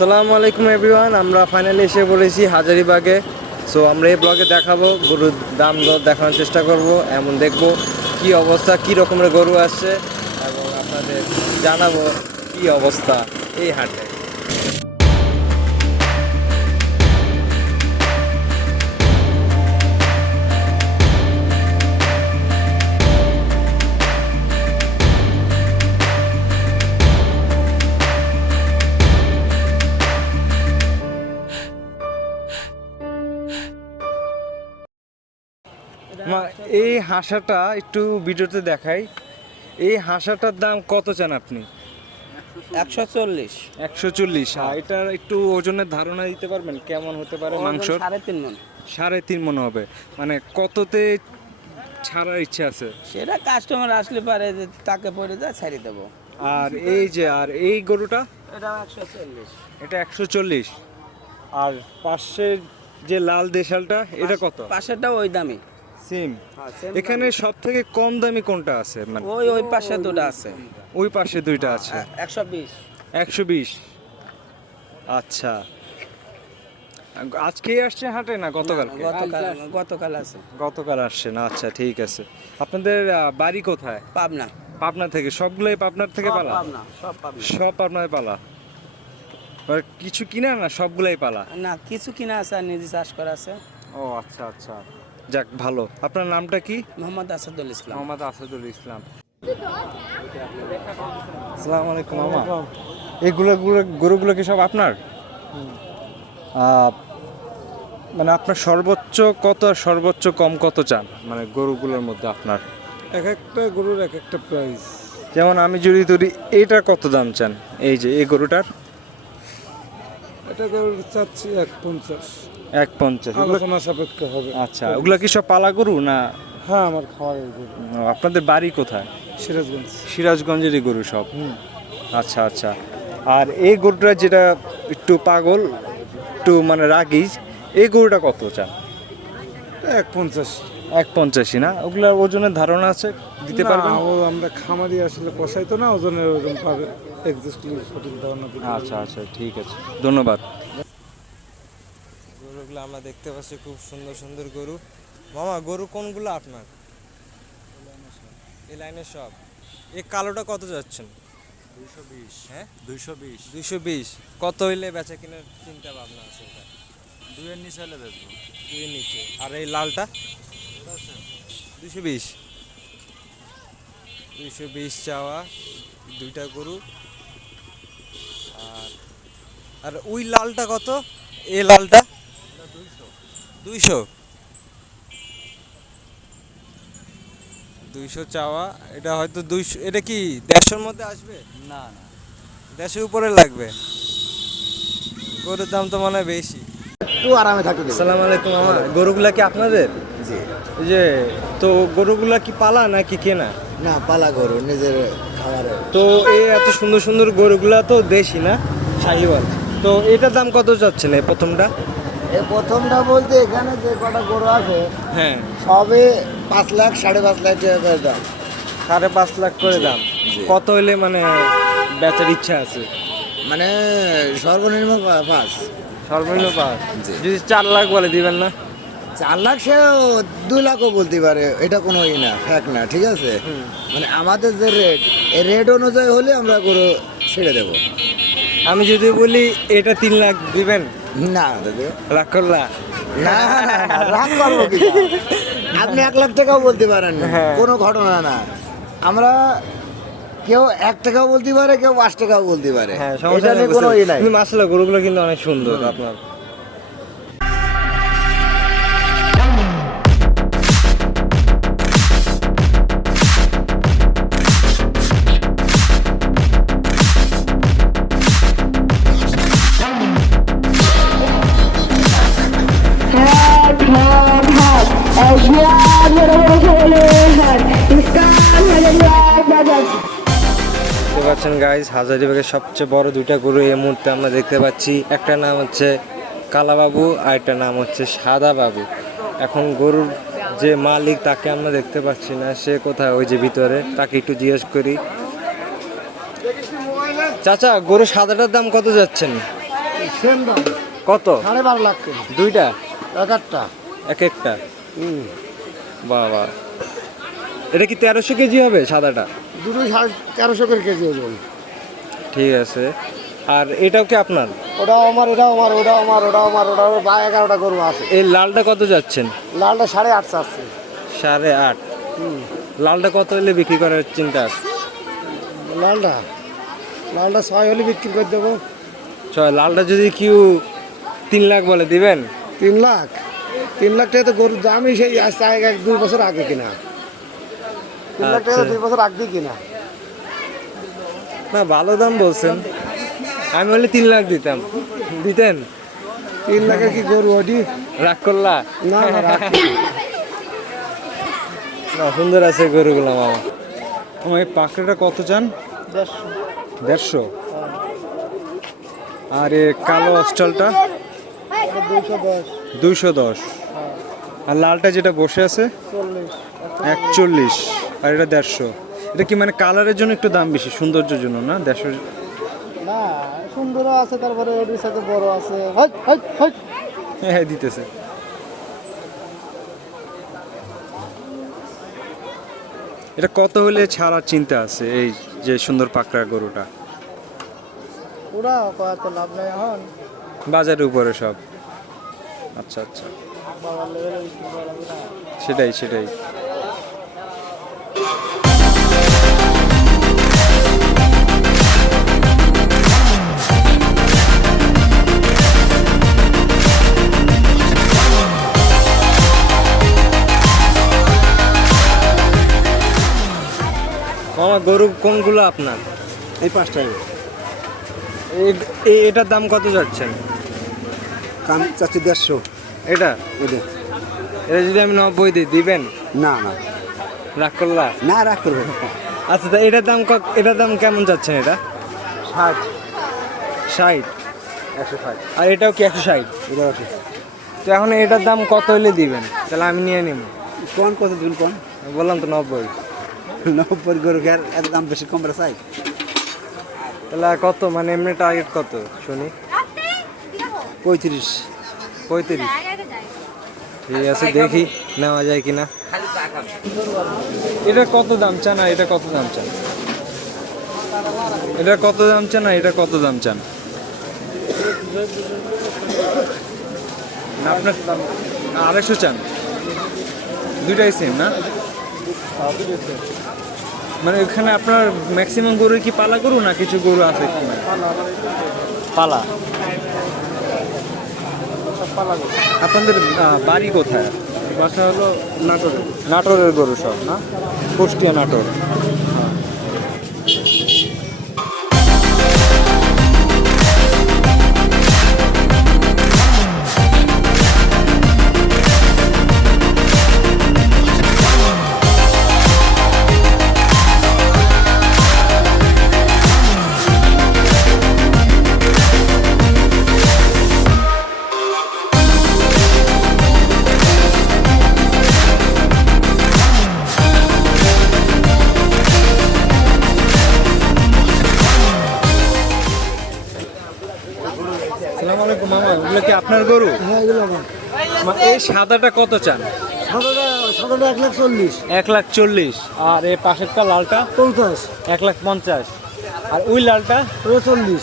আসসালামু আলাইকুম এভরিওয়ান, আমরা ফাইনালি এসে বলেছি হাজারীবাগে। সো আমরা এই ব্লগে দেখাবো গরুর দাম দর দেখানোর চেষ্টা করব, এমন দেখব কি অবস্থা, কি রকমের গরু আসছে এবং আপনাদের জানাবো কি অবস্থা এই হাটে। এই হাঁসাটা একটু ভিডিওতে দেখাই। এই হাঁসাটার দাম কত চান আপনি? 140। 140। এটার একটু ওজনের ধারণা দিতে পারবেন কেমন হতে পারে মাংস? 3.5 মণ। 3.5 মণ হবে। মানে কততে ছাড়ার ইচ্ছা আছে? সেটা কাস্টমার আসলে পারে যে তাকে পড়ে যায় ছাড়ি দেবো। আর এই গরুটা এটা 140। এটা 140। আর পাশের যে লাল দেশালটা এটা কত? পাশেরটা ওই দামি। সেম। এখানে সব থেকে কম দামি কোনটা আছে? মানে ওই পাশে দুটো আছে। ওই পাশে দুইটা আছে। 120। 120। আচ্ছা, আজকেই আসছে হাটে না গতকালকে? গতকাল আছে। গতকাল আসছে না, আচ্ছা ঠিক আছে। আপনাদের বাড়ি কোথায়? পাবনা। পাবনা থেকে? সবগুলোই পাবনার থেকে পালা? পাবনা, সব পাবনা। সব পাবনায় পালা? আর কিছু কিনা না সবগুলাই পালা? না, কিছু কিনা আছে আর নিজে চাষ করা আছে। ও আচ্ছা আচ্ছা, যাক ভালো। আপনার নামটা কি? মোহাম্মদ আসাদুল ইসলাম। মোহাম্মদ আসাদুল ইসলাম। আসসালামু আলাইকুম মামা। গরুগুলো কি সব আপনার? মানে আপনার সর্বোচ্চ কত আর সর্বোচ্চ কম কত চান, মানে গরুগুলোর মধ্যে আপনার? এক একটা গরুর এক একটা প্রাইস। যেমন আমি যদি ধরি, এইটার কত দাম চান? এই যে এই গরুটার এটা গরুর চাচ্ছি 150। 150। আলোচনা সাপেক্ষে হবে। আচ্ছা, ওগুলা কি সব পালা গরু না? হ্যাঁ, আমার খাওয়ারের গরু। আপনাদের বাড়ি কোথায়? সিরাজগঞ্জ। সিরাজগঞ্জেরই গরু সব? আচ্ছা আচ্ছা। আর এই গরুটা যেটা একটু পাগল, একটু মানে রাগি, এই গরুটা কত চান? 150। 150 না? ওগুলার ওজনের ধারণা আছে, দিতে পারবেন? ও আমরা খামারি আসলে কষাই তো না, ওজনের ওজন পাবে এক্স্যাক্টলি সঠিক ধারণা দিতে পারবো। আচ্ছা আচ্ছা ঠিক আছে, ধন্যবাদ। গরুগুলো আমরা দেখতে পাচ্ছি, খুব সুন্দর সুন্দর গরু। মামা, গরু কোনগুলো আপনার? এই লাইনের সব। এই কালোটা কত যাচ্ছেন? 220। হ্যাঁ, 220। 220। কত হইলে বেচা কেনার চিন্তা ভাবনা আছে? এটা দুইয়ের নিচে হলে বেচবো। 2 এর নিচে। আর এই লালটা? 220। 220 চাওয়া, দুইটা গরু। আর আর ওই লালটা কত? এই লালটা 200। 200 চাওয়া। এটা হয়তো 200। এটা কি 150-র মধ্যে আসবে? না না, 150-এর উপরে লাগবে। গরুর দাম তো মনে হয় বেশি। একটু আরামে থাকতে দেবে। আসসালামু আলাইকুম মামা। গরুগুলা কি আপনাদের? জি। এই যে, তো গরুগুলা কি পালা নাকি কেনা? না, পালা গরু নিজের খাবারের। তো এই এত সুন্দর সুন্দর গরুগুলা তো দেশি না, শাহিওয়াল। তো এটার দাম কত যাচ্ছেন এই প্রথমটা? এই প্রথমটা বলতে এখানে যে কটা গরু আছে হ্যাঁ, সবে 5 লাখ 5.5 লাখ টাকা করে দাম। 5.5 লাখ করে দাম। কত হইলে মানে বেচার ইচ্ছা আছে? মানে সর্বনিম্ন 5। সর্বনিম্ন 5। যদি 4 লাখ বলে দিবেন না? 4 লাখ সে 2 লাখও বলতে পারে, এটা কোনো না, ফ্যাক্ট না, ঠিক আছে। মানে আমাদের যে রেট, এই রেট অনুযায়ী হলে আমরা গরু ছেড়ে দেবো। আমি যদি বলি এটা 3 লাখ দিবেন? না দাদা, রাগ করলা? না না না, রাগ করবো কি? আপনি 1 লাখ টাকাও বলতে পারেন, হ্যাঁ। কোনো ঘটনা না। আমরা কেউ 1 টাকাও বলতে পারে, কেউ 5 টাকাও বলতে পারে। হ্যাঁ, এটা সমস্যা নিয়ে নেই। কোনো ই নাই। কিন্তু মাশাআল্লাহ গরুগুলো কিন্তু অনেক সুন্দর আপনার। দেখতে পাচ্ছেন গাইস, হাজারীবাগের সবচেয়ে বড় দুইটা গরু এই মুহূর্তে আমরা দেখতে পাচ্ছি। একটা নাম হচ্ছে কালাবাবু আর একটা নাম হচ্ছে সাদা বাবু। এখন গরুর যে মালিক তাকে আমরা দেখতে পাচ্ছি না, সে কোথায়? ওই যে ভিতরে, তাকে একটু জিজ্ঞেস করি। চাচা, গরু সাদাটার দাম কত যাচ্ছেন? সেম দাম কত? 12.5 লাখ করে দুইটা এক একটা। এক একটা? বাবা, এটা কি 1300 কেজি হবে সাদাটা? দুটো 1350 করে কেজি ওজন। ঠিক আছে। আর এটাও কি আপনার? ওটাও আমার, ওটাও আমার, ওটাও আমার, ওটাও আমার, ওটাও 11টা গরু আছে। এই লালটা কত যাচ্ছেন? লালটা 8.5 আছে। 8.5? লালটা কত হলে বিক্রি করার চিন্তা আছে? লালটা 6 হলে বিক্রি করে দেবো। লালটা যদি কেউ 3 লাখ বলে দিবেন? 3 লাখ? 3 লাখ টাকা তো গরুর দামই সেই আজ 2 বছর আগে কিনা। 3 লাখ টাকা 2 বছর আগে কিনা। না, ভালো দাম বলছেন। আমি বলে 3 লাখ দিতাম, দিতেন? 3 লাখে কি গরু ওডি? রাগ করলা? না না, রাখ কি। না, সুন্দর আছে গরুগুলো মামা। আমার এই পাকড়াটা কত চান? 150? আর এ কালো অস্ট্রালটা? 210? আর লালটা যেটা বসে আছে? 41? আর এটা 150? এটা কি মানে কালারের জন্য একটু দাম বেশি, সৌন্দর্যের জন্য না? 150? না, সুন্দরও আছে, তারপরে ওর সাথে বড় আছে। হ্যাঁ, দিতেছে। এটা কত হলে ছাড়ার চিন্তা আছে, এই যে সুন্দর পাকড়া গরুটা? ওরা কত লাভ নাই এখন, বাজারের উপরে সব। আচ্ছা আচ্ছা, বাবার লেভেলে বিক্রি করা লাগবে না। সেটাই সেটাই। মামা, গরু কোনগুলো আপনার? এই 5টায় এটার দাম কত যাচ্ছেন? কাম চাচ্ছি 150। এটা এটা এটা যদি আমি 90 দিই, দিবেন? না না রাগ করলা? না, রাখ করবো। আচ্ছা, তা এটার দাম কেমন যাচ্ছেন? এটা 60 60? 160। আর এটাও কি 160? এটা আছে। তো এখন এটার দাম কত হলে দিবেন? তাহলে আমি নিয়ে নিব। কোন কত দিন কোন? বললাম তো 90। 90 গরু এর এত দাম বেশি কম চাই। তাহলে আর কত, মানে এমনি টার্গেট কত শুনি? 35। 35? ঠিক আছে, দেখি নেওয়া যায় কিনা। এটা কত দাম চান আর এটা কত দাম চান? এটা কত দাম চান আর এটা কত দাম চান? না, আপনার 250 চান? দুইটাই সেম না? মানে এখানে আপনার ম্যাক্সিমাম গরু কি পালা গরু, না কিছু গরু আছে? পালা? আপনাদের বাড়ি কোথায়? বাসা হলো নাটোরে। নাটোরের গরু সব না? কুষ্টিয়া, নাটোর। আসসালামু আলাইকুম মামা, ওগুলো কি আপনার গরু? হ্যাঁ, এগুলো আমার। এই সাদাটা কত চান? সাদাটা 140। 140? আর এই পাশেরটা লালটা? 50। 150? আর ওই লালটা? 40।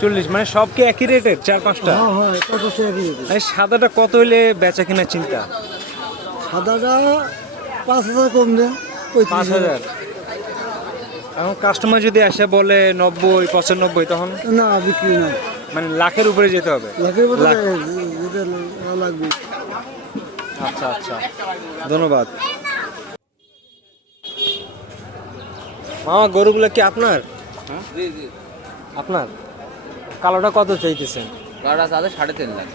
40? মানে সব কি একই রেটের, 4-5টা? হ্যাঁ হ্যাঁ, 50 টাকা কেজি। এই সাদাটা কত হইলে বেচা কিনা চিন্তা? সাদাটা 5000 কম দেন। 5000? এখন কাস্টমার যদি আসে বলে 90-95, তখন? না, বিক্রি না। মানে লাখের উপরে যেতে হবে? লাখের মতো লাখ। যেটা লাগবে। আচ্ছা আচ্ছা, ধন্যবাদ মামা। গরুগুলো কি আপনার? আপনার? কালোটা কত চাইতেছেন? কাটা চালে 3.5 লাখ।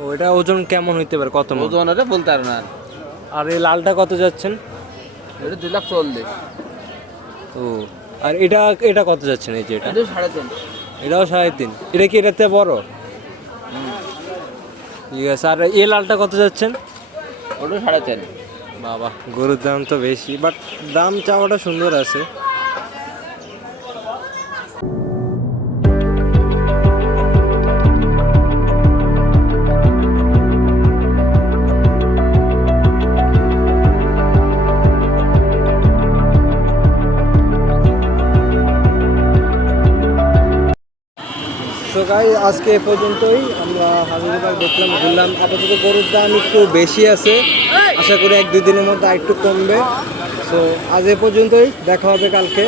ও, এটা ওজন কেমন হইতে পারে, কত মণ? ওজন ওটা বলতে পারো না। আর এই লালটা কত যাচ্ছেন? এটা 240। ও, আর এটা এটা কত যাচ্ছেন? এই যে এটা? এটা 3.5। এটাও 3.5? এটা কি এটাতে বড়? ঠিক আছে। আর এই লালটা কত যাচ্ছেন? ওটা 4.5। বাবা, গরুর দাম তো বেশি, বাট দাম চাওয়াটা সুন্দর আছে। সো গাই আজকে এ পর্যন্তই, আমরা হাজারীবাগ দেখলাম, ঘুরলাম। আপাতত গরুর দাম একটু বেশি আছে, আশা করি 1-2 দিনের মধ্যে আরেকটু কমবে। সো আজ এ পর্যন্তই, দেখা হবে কালকে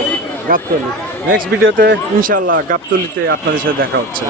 গাবতলী। নেক্সট ভিডিওতে ইনশাল্লাহ গাবতলীতে আপনাদের সাথে দেখা হচ্ছে।